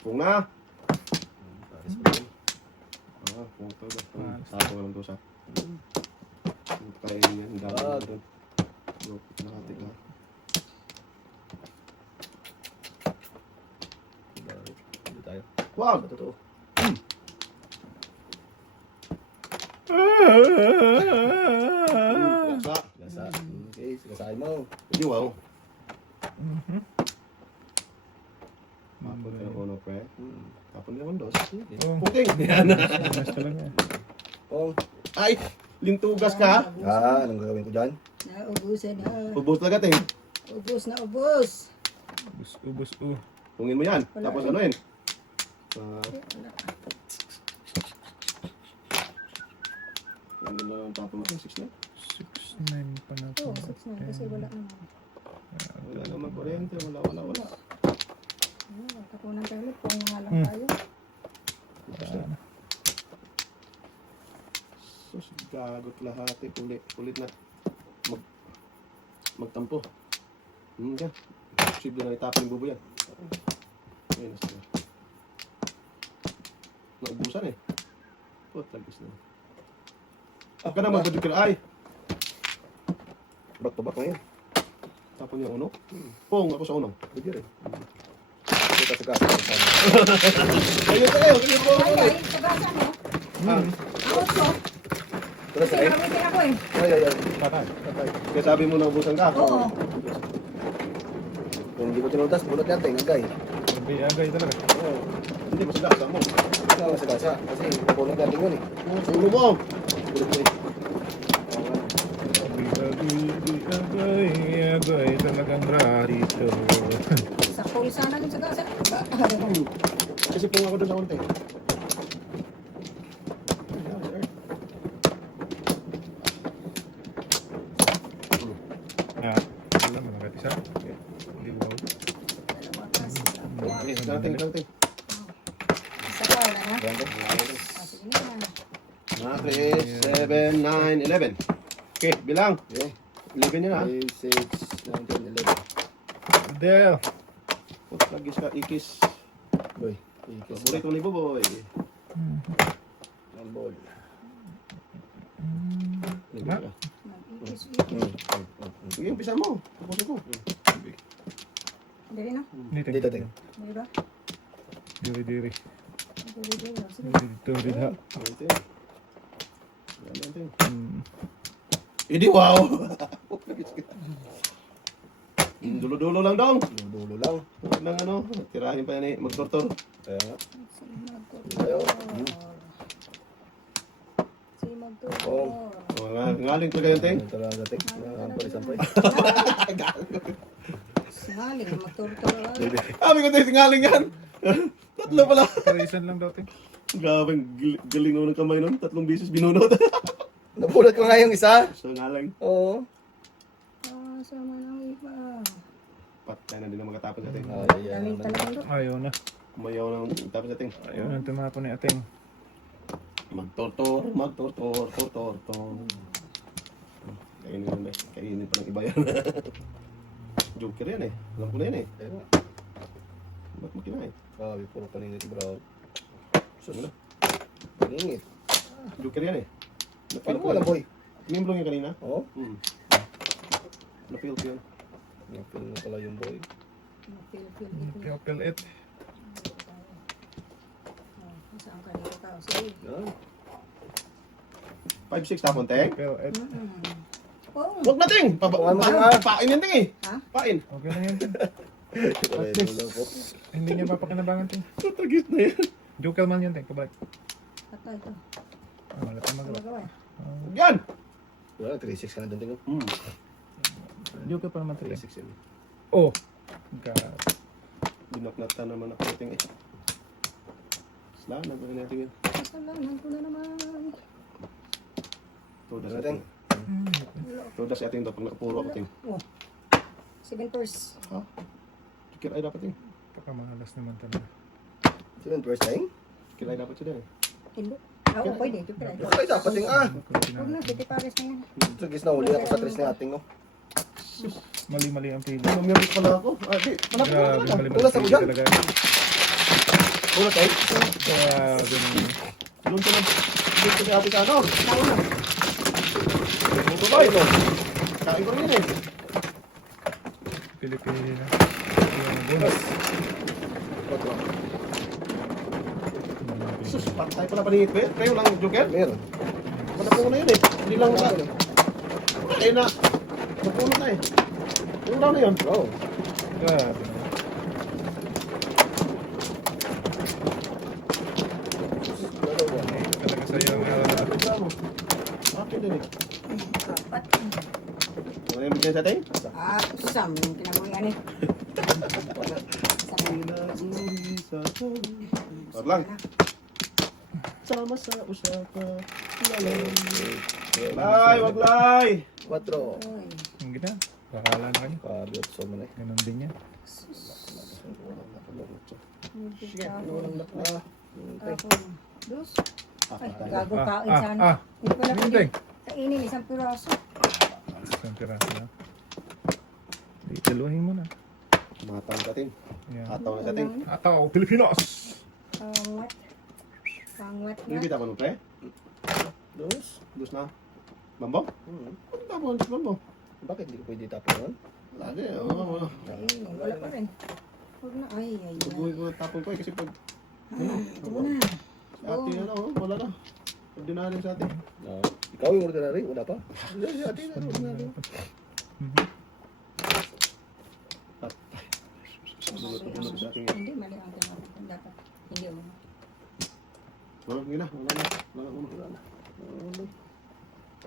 Kung na. Pares pa rin. Kung ito ba? Sapo ka lang to sa. Kaya yan. Ang dami na doon. Nakati ka. Dito tayo. Wow! Sa totoo. Sa. Gasa. Okay, gasahin mo. Hindi wow. Mapot ka uno pre. Tapon naman dos. Oh, Okay. Yan na. mas talaga. Kung, Ay! Lintugas ka? anong gagawin ko dyan? Naubusan na. Ubus talaga ting. Ubus na ubus. Ubus. Tungin mo yan. Wala. Tapos ano yun? Wala. Ano na ang tapon mo? 6 na? 6-9 pa na Oo, 6 na. Kasi wala naman. Wala naman kuryente. Wala. Tapunan tayo ulit. Kung nga lang tayo. Sus, gagot lahat eh. Kulit na. magtampo. Yan. Posible na itapon yung bubo yan. Ayun, nasa. Naubusan eh. Oh, tagis na. Huwag ka na magbadyo ka. Ay! Back to back na yun. Tapon niya uno. Pong, ako sa uno. Pwede rin. Ito sa kasa. Ayun tayo, ganyan po. Ay, ay, sabasa mo. Ah, Out ko. Tulas Kasi na rin. gamitin ako eh. Ay. Patay. kaya sabi mo naubusan ka. Oo. Kung hindi ko tinutas, bulot natin, agay. Agay talaga. Oo. Hindi mo sigasa mo. Ito sa kasa. Kasi bulot natin yun eh. Sa ulo mo. Bulot mo eh. Agay talagang rarito. Sa pulsa na din sa gasa. Kasi pong ako doon sa unti. Alam mo, nakatisa. Hindi ko ba? Okay, dating. Isa ko, wala na. Ayan ko. Ah, sige na. Okay, 7, 9, 11. Okay, bilang. Okay. 11 yan ha. 5, 6, 9, 10, 11. Del! Put lagis ka, ikis. Boy. Ikis. Paborito ni Boboy. Ang ball. Ha? Sige, umpisa mo. Tapusin ko. Dali na. Dito, ting. Dali ba? Diri. Dali, dali. Sige. Dito, dito. Hindi, wow! Dulo-dulo lang dong. Dulo lang. Huwag lang ano, tirahin pa yan eh, magtortor. Kaya nga. Ayo. Oh. Ngaling talaga yan, Ting. Ito lang natin. Sampay. Singaling, magturo-turo. Sabi ko tayo, ngaling yan. Tatlo pala. Karisan lang dati. Grabe, galing mo ng kamay nun. 3 beses binunot. Nabulot ko nga yung isa. So, ngaling. Oo. Sama ng iba. Patay na din ang mga tapon sa Ting. Daming talagang doon. Ayaw na. Kumayaw ng tapon sa Ting. Ayaw na tumapon ni ating. Magtortor. Kainin yun eh. Kainin pa ng iba yan. Joker yan eh. Alam ko na yan eh. Kaya nga. Ba't mo kinain? Grabe, puro paninit bro. Saan na? Paninit. Joker yan eh. Paano mo alam, boy? Nimblong yung kanina? Oo. Na-feel ko yun. Napil na pala yung boy. Feel. Pil it. Saan ka dito tao? Sige. Yan. 5-6 tapon, Teng. Pil it. Oo. Huwag na, Ting! Huwag mo siya. Pain yan, Ting eh. Ha? Pain. Okay na yan. At least. Hindi niya papakinabangan ting. Tagis na yan. Joker man yan ting. Kabalik. Patay ito. Wala pa magawa. Magawa. Yan! Wala, 3-6 ka na din. Joker pa naman ting. 3-6 yan. Oh! God. Dinaknatan naman ako, Ting eh. Slaan, nagpapin natin yan. Kasalanan ko na naman. Todas Ano, ating. Ting? Todas ating daw pag nakapuro ako, Ting. Oh. 7 purse. Ha? Joker ay dapat, Ting. Pakamahalas naman talaga. 7 first time? Joker ay dapat siya din eh. Hindi. Oo, pwede. Joker ay. Okay, dapat ting Huwag na, titi pares na yan. Trigis na uli ako sa 3 na ating, no? Mali-mali ang pili. Namiris pala ako. Ah, di. Malapit na Grabe, lang. mali-mali Tulas ang ako pili dyan. talaga. Ulat ay? Grabe naman. Doon ka lang. Doon ka sa ating ano. Nauno. Ito ba ito? Kain ko rin eh. Pilipina. Bonus. Sus, patay pala paningit ba? Kayo lang, Joker? Meron. Manapungo na yun eh. Hindi lang na. Ayun na. Napunod na eh. Yung daw na yun. Oo. Grabe naman. Talaga sa'yo. Akin din eh. Apat. Ano yung bigyan sa atin? Sam. Kinabuyan eh. Wag lang. Sama sa usapa. Lay, wag lay. 4. Ang gina. Bakala na kayo. Pabiot so man eh. Ganun din yan. Sige. Dos. Ay, gago kain Ah, sana. Hindi pala Yun, pwede. Ting. Kainin isang piraso. Isang piraso na. Daluhin mo na. Matang sa atin. Yan. Hataw na sa atin. Ataw, Pilipinos! Pangwat. Pangwat na. Hindi kita pa nung pre? Dos. Dus na. Bambo? Ano ba mo? Bambo? Bakit hindi ko pwede tapon nun? Lagi. Oo. Ay, wala pa rin. Huwag na. Ay, ay, ay. Tubuhin ko tapon ko eh kasi pag Ito na. ate na lang, wala na. Ordinary sa atin. Ikaw yung ordinary, wala pa. Hindi, si ate na ordinary. Tulog sa atin. Hindi, mali ang tama. Dapat. Hindi mo. Wala na. Wala na.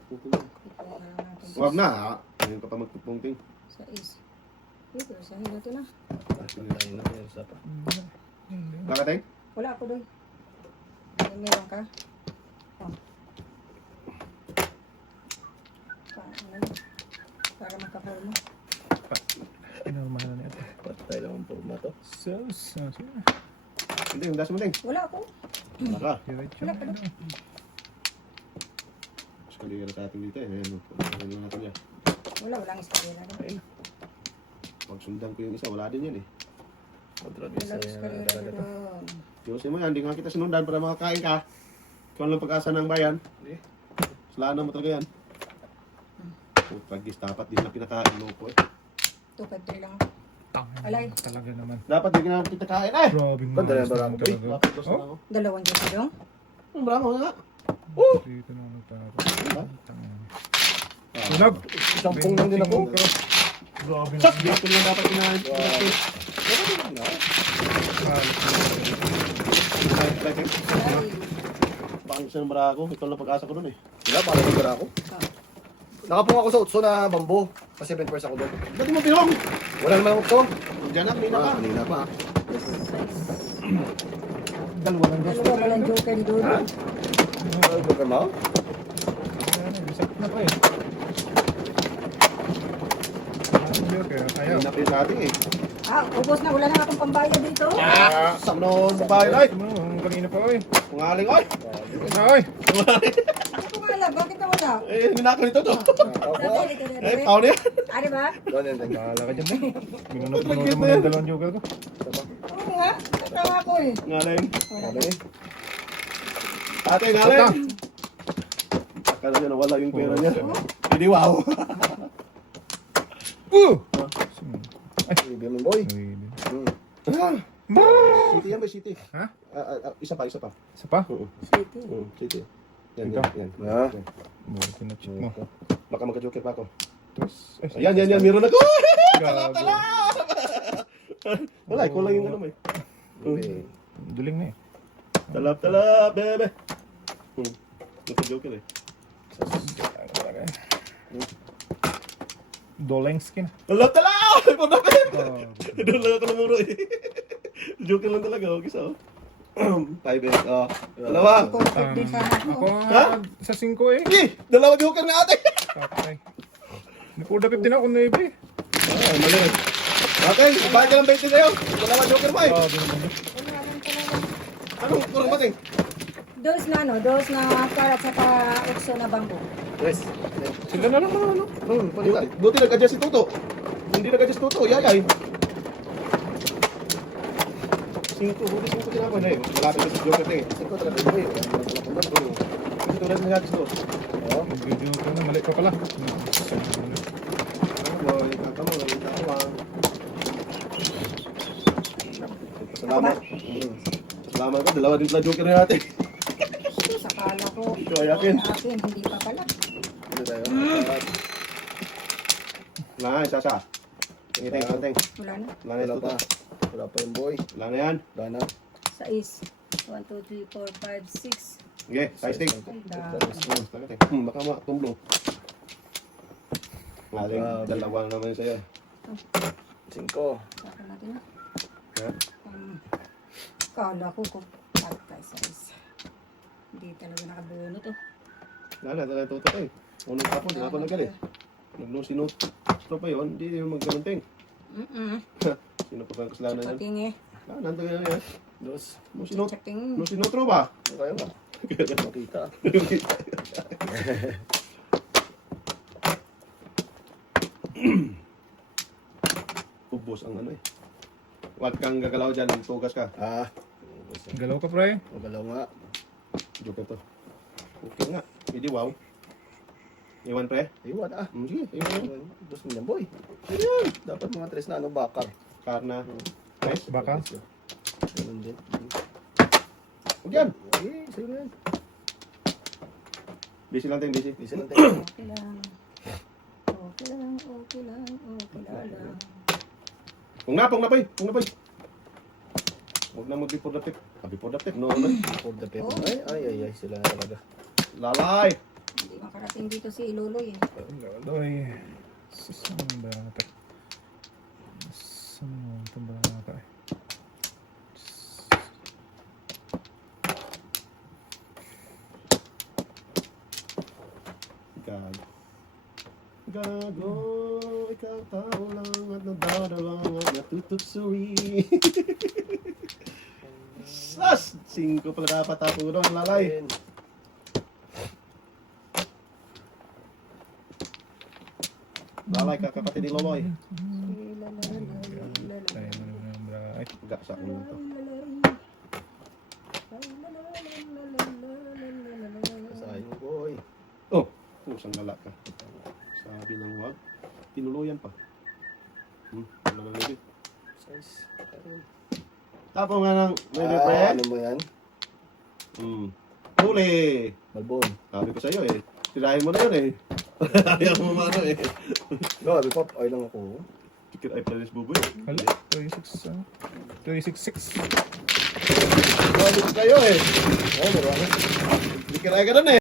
Ito na lang natin. Huwag na ha. Ngayon ka pa magpupungting. Sa is. Ito, sa hilo to na. Ayun na, yung isa pa. Nakateng? Wala ako doon. May meron ka? Oh. Ano yun? Para makaporma. Inormahan na ito. Patay lang ang forma to. Sus. Hindi, yung das mo din. Wala ako. Naka. Diretso Wala na. pa doon. Mas kalira sa atin dito eh. Ayan lang natin yan. Walang eskalera doon. Pag sundan ko yung isa, wala din yan eh. Kontrabisa Walang yan. eskalera doon. Yosin mo yan, hindi nga kita sinundan para makakain ka. Ikaw lang pag-asa ng bayan. Salana mo talaga yan. Pag-gis dapat, di na pinakain mo po eh. 253 lang. Tangin Alay. talaga naman. Dapat di na kita kain eh! Grabe nga. Ganda na ba ako, boy? Dapat gusto na ako. Dalawang dyan ka doon. Bravo nga. Dito na ako tayo. Diba? Tangin. Ah. Tunog! Sampung lang din ako. Grabe na. Sak! Dito lang dapat kinain. Ay. Bakit siya ng barako? Ito lang pag-asa ko dun eh. Wala, para magkara ako. Ah. Nakapung ako sa utso na bambo. Kasi 7 first ako doon. Ba't mo pinong? Wala naman ang utso. Diyan na, kanina ka. Kanina pa. Dalawa lang dos. Dalawa walang joker doon. Ano ba ka mo? Bisap na pa eh. Okay, ayaw. Kanina kayo sa atin eh. Ah, ubos na. Wala na akong pambayad dito. Sam noon, babae ay. Ang kanina pa eh. Pungaling ay. Ay! Ano wala? Bakit na wala? Eh, minako nito to. Dali, dito, dito, Eh, dito. pao niya. Ano ba? Doon yan, doon. Bahala ka dyan eh. Minunod mo yung dalawang joker ko. Oo nga. Natawa ako eh. Ngaling. Wala. Ano eh? Ate, ngaling. Akala niya nawala yung pera niya. Hindi wow. Ay, Biyamin boy. City yan ba, city? Ha? Isa pa. Isa pa? City. City. Yan, Ito. yan. Ah. Buti na check mo. Baka magka-joker pa ako. Tapos, Ayan, meron ako. Gago. Wala, ikaw lang yung ano mo eh. Duling na eh. Talap, bebe. Nagka-joker eh. Doleng skin. Talap! Pagkakit! Oh, Doon lang ako namuro eh. Joker lang talaga, okay sa 5 dalawa. Perfect din sana ako. Ako Ha? sa 5 eh. Dalawa joker na ate. Patay. Nakuda 50 na ako na iba eh. Mali rin. Ate, bakit ka lang 20 sa'yo? Dalawa joker mo eh. Grabe naman yun. Anong kurang bating? Dos na ano, dos na karat sa ukso na bangko. Yes. Sila na lang mga ano. Palitan. Buti nag-adjust si Toto. Hindi nag-adjust Toto, yayay. 5, buti 5 tinapon na eh. Malapit na si joker na eh. Ikaw talaga boy. Kasi tulad ng nag-adjust to. Oo. Video ko na, mali ka pala. Salamat. Salamat ka, dalawa din pala joker na natin. Sakala ko. Ito ay akin. Akin, hindi pa pala. Ano tayo? Nah, isa. Tingin. Wala na. Wala na Wala ito. pa. Wala pa yung boy. Wala na yan. Wala na. 6. 1, 2, 3, 4, 5, 6. Sige, size stick. Baka matumblong. Ngaling, dalawa na naman sa'yo. 5. Saka natin na. Ha? Kala ko kung patay sa isa. Hindi talaga nakabuno to. Wala na, talaga tutok eh. Unang tapon, ako nagalit. Nag-no-sinot. Ito pa yun, hindi yung magkamunting. Sino pa bang kasalanan yan? Pating eh. Ah, nandun yan yan. Dos. No-sinot. Chating. No-sinotro ba? Ano kayo ba? Makita. ubos ang ano eh. Huwag kang gagalaw dyan, tugas ka. Ah, Galaw ka, pre. magalaw nga. Joke to. Okay nga, hindi wow. Iwan pre. Iwan ah. Sige, iwan. Gusto mo yan, boy. Ayun. Dapat mga tres na ano, bakar. Karna. Nice. Baka. Ganun din. Huwag yan. Okay, sa'yo na yan. Busy lang tayo, busy. Isa lang tayo. Okay lang. Okay lang, okay lang, okay lang. Kung napay. Huwag na mag-before the tip. Before the tip, no. For the pepper. Ay, sila na talaga. Lalay. Hindi makarating dito si Iluloy eh. Galoy. Saan ba nata? Saan ba nata? Gago, ikaw tao lang at nadadalawang at natutuksuri. Sas! 5 pala dapat ako doon, lalay. Ayun. Lalay ka, kapatid ni Loloy. Tayo na ng bright. Gak sa akin ito. Sayang, boy. Oh, pusang lala ka. Sabi ng wag, tinuluyan pa. Wala na ulit. Size. Ayun. Tapo nga ng bebe pre. Ano mo yan? Huli! Malbon. Sabi ko sa'yo eh. Tirahin mo na yun eh. Ayaw mo mano eh. No, abi pop. Ay lang ako. Chicken eye playlist buboy. Hala, 26. 26. Sabi ko sa'yo eh. Oh, meron ako. Chicken eye ka doon eh.